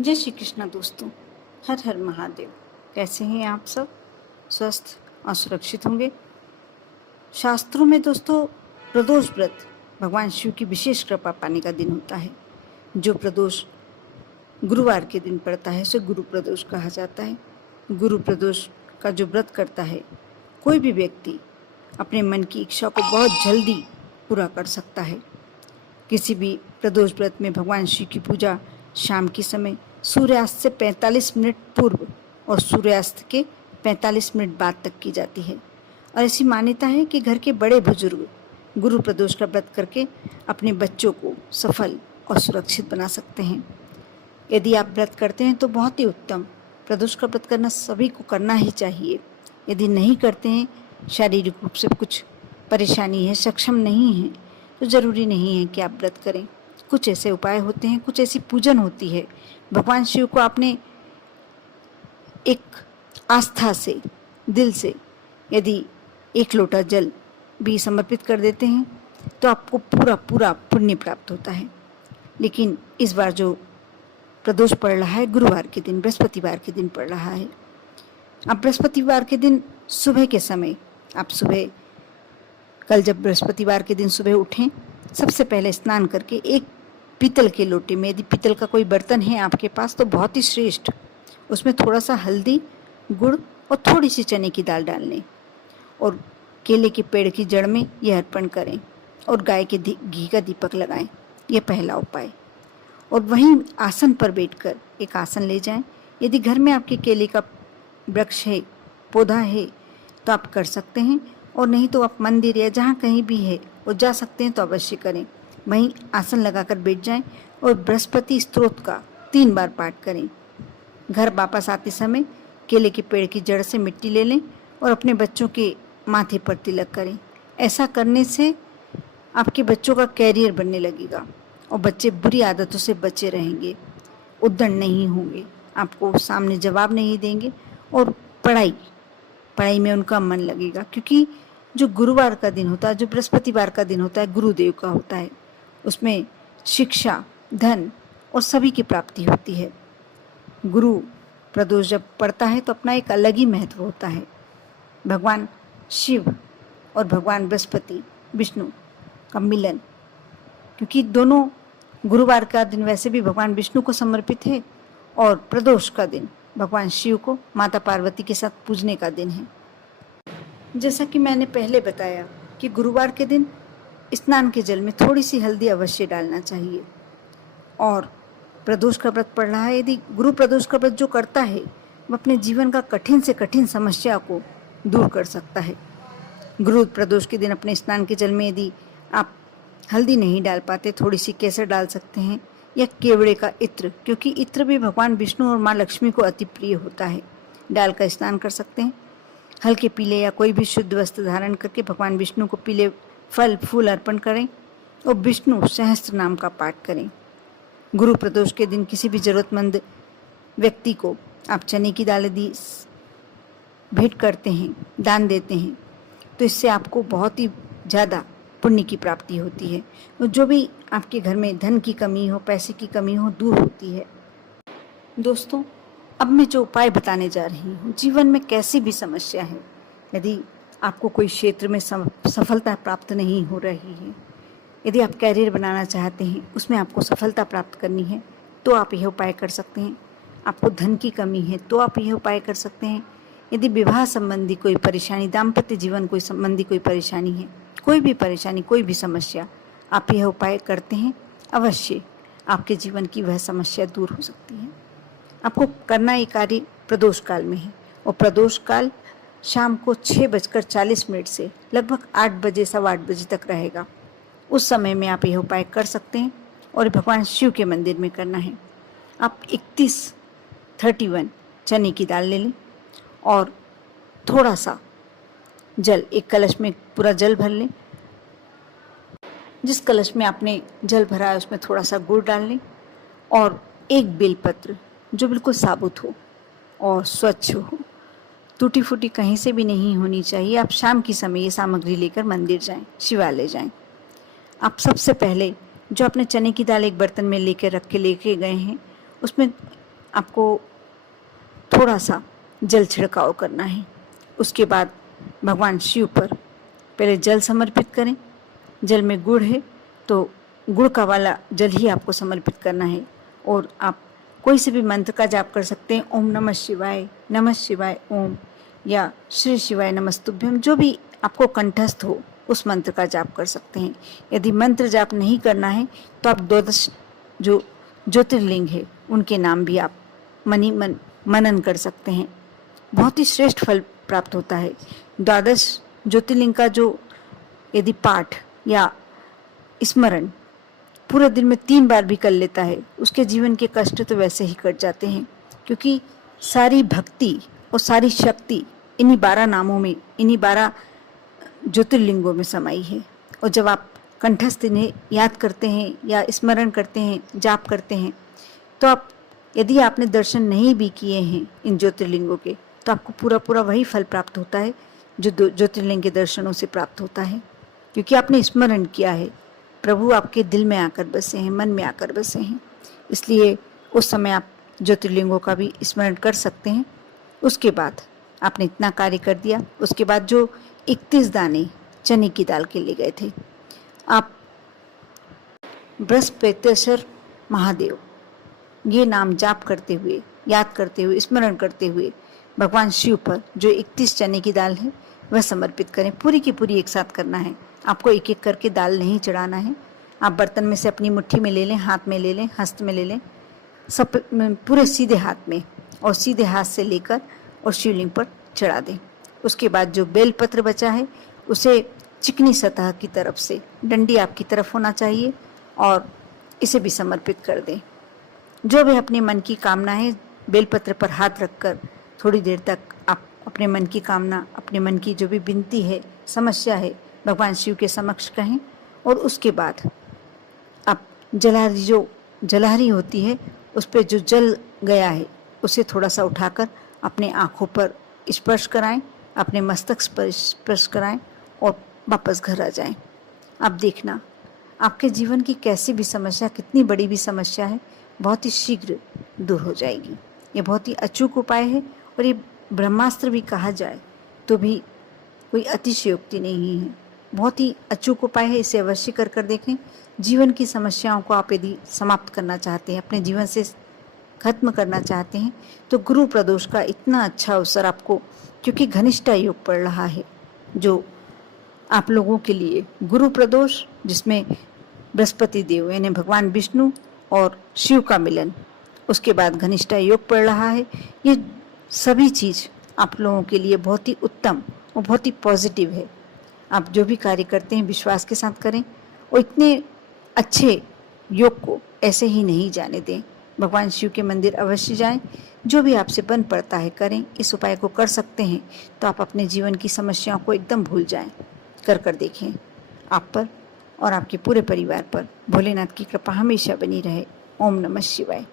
जय श्री कृष्णा दोस्तों। हर हर महादेव। कैसे हैं आप सब? स्वस्थ और सुरक्षित होंगे। शास्त्रों में दोस्तों प्रदोष व्रत भगवान शिव की विशेष कृपा पाने का दिन होता है। जो प्रदोष गुरुवार के दिन पड़ता है उसे गुरु प्रदोष कहा जाता है। गुरु प्रदोष का जो व्रत करता है, कोई भी व्यक्ति अपने मन की इच्छा को बहुत जल्दी पूरा कर सकता है। किसी भी प्रदोष व्रत में भगवान शिव की पूजा शाम के समय सूर्यास्त से 45 मिनट पूर्व और सूर्यास्त के 45 मिनट बाद तक की जाती है। और ऐसी मान्यता है कि घर के बड़े बुजुर्ग गुरु प्रदोष का व्रत करके अपने बच्चों को सफल और सुरक्षित बना सकते हैं। यदि आप व्रत करते हैं तो बहुत ही उत्तम। प्रदोष का व्रत करना सभी को करना ही चाहिए। यदि नहीं करते हैं, शारीरिक रूप से कुछ परेशानी है, सक्षम नहीं है, तो ज़रूरी नहीं है कि आप व्रत करें। कुछ ऐसे उपाय होते हैं, कुछ ऐसी पूजन होती है। भगवान शिव को आपने एक आस्था से, दिल से यदि एक लोटा जल भी समर्पित कर देते हैं तो आपको पूरा पूरा पुण्य प्राप्त होता है। लेकिन इस बार जो प्रदोष पड़ रहा है गुरुवार के दिन, बृहस्पतिवार के दिन पड़ रहा है। अब बृहस्पतिवार के दिन सुबह के समय आप कल जब बृहस्पतिवार के दिन सुबह उठें, सबसे पहले स्नान करके एक पीतल के लोटे में, यदि पीतल का कोई बर्तन है आपके पास तो बहुत ही श्रेष्ठ, उसमें थोड़ा सा हल्दी, गुड़ और थोड़ी सी चने की दाल डाल लें और केले के पेड़ की जड़ में यह अर्पण करें और गाय के घी का दीपक लगाएं। यह पहला उपाय। और वहीं आसन पर बैठकर एक आसन ले जाएं। यदि घर में आपके केले का वृक्ष है, पौधा है तो आप कर सकते हैं, और नहीं तो आप मंदिर या जहाँ कहीं भी है वो जा सकते हैं तो अवश्य करें। वहीं आसन लगाकर बैठ जाएं और बृहस्पति स्तोत्र का 3 बार पाठ करें। घर वापस आते समय केले के पेड़ की जड़ से मिट्टी ले लें और अपने बच्चों के माथे पर तिलक करें। ऐसा करने से आपके बच्चों का कैरियर बनने लगेगा और बच्चे बुरी आदतों से बचे रहेंगे, उद्दंड नहीं होंगे, आपको सामने जवाब नहीं देंगे और पढ़ाई में उनका मन लगेगा। क्योंकि जो गुरुवार का दिन होता है, जो बृहस्पतिवार का दिन होता है, गुरुदेव का होता है, उसमें शिक्षा, धन और सभी की प्राप्ति होती है। गुरु प्रदोष जब पड़ता है तो अपना एक अलग ही महत्व होता है। भगवान शिव और भगवान बृहस्पति विष्णु का मिलन, क्योंकि दोनों गुरुवार का दिन वैसे भी भगवान विष्णु को समर्पित है और प्रदोष का दिन भगवान शिव को माता पार्वती के साथ पूजने का दिन है। जैसा कि मैंने पहले बताया कि गुरुवार के दिन स्नान के जल में थोड़ी सी हल्दी अवश्य डालना चाहिए। और प्रदोष का व्रत पड़ रहा है, यदि गुरु प्रदोष का व्रत जो करता है वह अपने जीवन का कठिन से कठिन समस्या को दूर कर सकता है। गुरु प्रदोष के दिन अपने स्नान के जल में यदि आप हल्दी नहीं डाल पाते, थोड़ी सी केसर डाल सकते हैं या केवड़े का इत्र, क्योंकि इत्र भी भगवान विष्णु और माँ लक्ष्मी को अति प्रिय होता है, डालकर स्नान कर सकते हैं। हल्के पीले या कोई भी शुद्ध वस्त्र धारण करके भगवान विष्णु को पीले फल फूल अर्पण करें और विष्णु सहस्त्र नाम का पाठ करें। गुरु प्रदोष के दिन किसी भी जरूरतमंद व्यक्ति को आप चने की दाल यदि भेंट करते हैं, दान देते हैं, तो इससे आपको बहुत ही ज़्यादा पुण्य की प्राप्ति होती है। और जो भी आपके घर में धन की कमी हो, पैसे की कमी हो, दूर होती है। दोस्तों, अब मैं जो उपाय बताने जा रही हूँ, जीवन में कैसी भी समस्या है, यदि आपको कोई क्षेत्र में सफलता प्राप्त नहीं हो रही है, यदि आप कैरियर बनाना चाहते हैं, उसमें आपको सफलता प्राप्त करनी है, तो आप यह उपाय कर सकते हैं। आपको धन की कमी है तो आप यह उपाय कर सकते हैं। यदि विवाह संबंधी कोई परेशानी, दाम्पत्य जीवन कोई संबंधी कोई परेशानी है, कोई भी परेशानी, कोई भी समस्या, आप यह उपाय करते हैं, अवश्य आपके जीवन की वह समस्या दूर हो सकती है। आपको करना ये कार्य प्रदोष काल में है और प्रदोष काल शाम को 6:40 से लगभग 8 बजे, 8:15 बजे तक रहेगा। उस समय में आप यह उपाय कर सकते हैं और भगवान शिव के मंदिर में करना है। आप 31 चने की दाल ले लें और थोड़ा सा जल, एक कलश में पूरा जल भर लें। जिस कलश में आपने जल भरा है उसमें थोड़ा सा गुड़ डाल लें और एक बेलपत्र जो बिल्कुल साबुत हो और स्वच्छ हो, टूटी फूटी कहीं से भी नहीं होनी चाहिए। आप शाम की समय ये सामग्री लेकर मंदिर जाएं, शिवालय जाएं। आप सबसे पहले जो अपने चने की दाल एक बर्तन में लेके गए हैं, उसमें आपको थोड़ा सा जल छिड़काव करना है। उसके बाद भगवान शिव पर पहले जल समर्पित करें। जल में गुड़ है तो गुड़ का वाला जल ही आपको समर्पित करना है। और आप कोई से भी मंत्र का जाप कर सकते हैं। ओम नमः शिवाय ओम, या श्री शिवाय नमस्तुभ्यम, जो भी आपको कंठस्थ हो उस मंत्र का जाप कर सकते हैं। यदि मंत्र जाप नहीं करना है तो आप 12 जो ज्योतिर्लिंग है उनके नाम भी आप मनन कर सकते हैं। बहुत ही श्रेष्ठ फल प्राप्त होता है। 12 ज्योतिर्लिंग का जो यदि पाठ या स्मरण पूरे दिन में 3 बार भी कर लेता है, उसके जीवन के कष्ट तो वैसे ही कट जाते हैं, क्योंकि सारी भक्ति और सारी शक्ति इन्हीं 12 नामों में, इन्हीं 12 ज्योतिर्लिंगों में समाई है। और जब आप कंठस्थ इन्हें याद करते हैं या स्मरण करते हैं, जाप करते हैं, तो आप, यदि आपने दर्शन नहीं भी किए हैं इन ज्योतिर्लिंगों के, तो आपको पूरा वही फल प्राप्त होता है जो ज्योतिर्लिंग के दर्शनों से प्राप्त होता है, क्योंकि आपने स्मरण किया है। प्रभु आपके दिल में आकर बसे हैं, मन में आकर बसे हैं। इसलिए उस समय आप ज्योतिर्लिंगों का भी स्मरण कर सकते हैं। उसके बाद आपने इतना कार्य कर दिया, उसके बाद जो 31 दाने चने की दाल के लिए गए थे, आप बृहस्पतेश्वर महादेव ये नाम जाप करते हुए, याद करते हुए, स्मरण करते हुए भगवान शिव पर जो 31 चने की दाल है वह समर्पित करें। पूरी की पूरी एक साथ करना है। आपको एक एक करके दाल नहीं चढ़ाना है। आप बर्तन में से अपनी मुट्ठी में ले लें, हाथ में ले लें, हस्त में ले लें, सब पूरे सीधे हाथ में, और सीधे हाथ से लेकर और शिवलिंग पर चढ़ा दें। उसके बाद जो बेलपत्र बचा है उसे चिकनी सतह की तरफ से, डंडी आपकी तरफ होना चाहिए, और इसे भी समर्पित कर दें। जो भी अपने मन की कामना है, बेलपत्र पर हाथ रखकर थोड़ी देर तक आप अपने मन की कामना, अपने मन की जो भी विनती है, समस्या है, भगवान शिव के समक्ष कहें। और उसके बाद आप जलहारी, जो जलहारी होती है, उस पर जो जल गया है उसे थोड़ा सा उठाकर अपने आँखों पर स्पर्श कराएं, अपने मस्तक पर स्पर्श कराएं और वापस घर आ जाएं। आप देखना आपके जीवन की कैसी भी समस्या, कितनी बड़ी भी समस्या है, बहुत ही शीघ्र दूर हो जाएगी। ये बहुत ही अचूक उपाय है, और ये ब्रह्मास्त्र भी कहा जाए तो भी कोई अतिशयोक्ति नहीं है। बहुत ही अचूक उपाय है, इसे अवश्य कर देखें। जीवन की समस्याओं को आप यदि समाप्त करना चाहते हैं, अपने जीवन से खत्म करना चाहते हैं, तो गुरु प्रदोष का इतना अच्छा अवसर आपको, क्योंकि घनिष्ठा योग पड़ रहा है जो आप लोगों के लिए गुरु प्रदोष, जिसमें बृहस्पति देव यानी भगवान विष्णु और शिव का मिलन, उसके बाद घनिष्ठा योग पड़ रहा है। ये सभी चीज़ आप लोगों के लिए बहुत ही उत्तम और बहुत ही पॉजिटिव है। आप जो भी कार्य करते हैं विश्वास के साथ करें, और इतने अच्छे योग को ऐसे ही नहीं जाने दें। भगवान शिव के मंदिर अवश्य जाएं। जो भी आपसे बन पड़ता है करें। इस उपाय को कर सकते हैं तो आप अपने जीवन की समस्याओं को एकदम भूल जाएं। कर देखें। आप पर और आपके पूरे परिवार पर भोलेनाथ की कृपा हमेशा बनी रहे। ओम नमः शिवाय।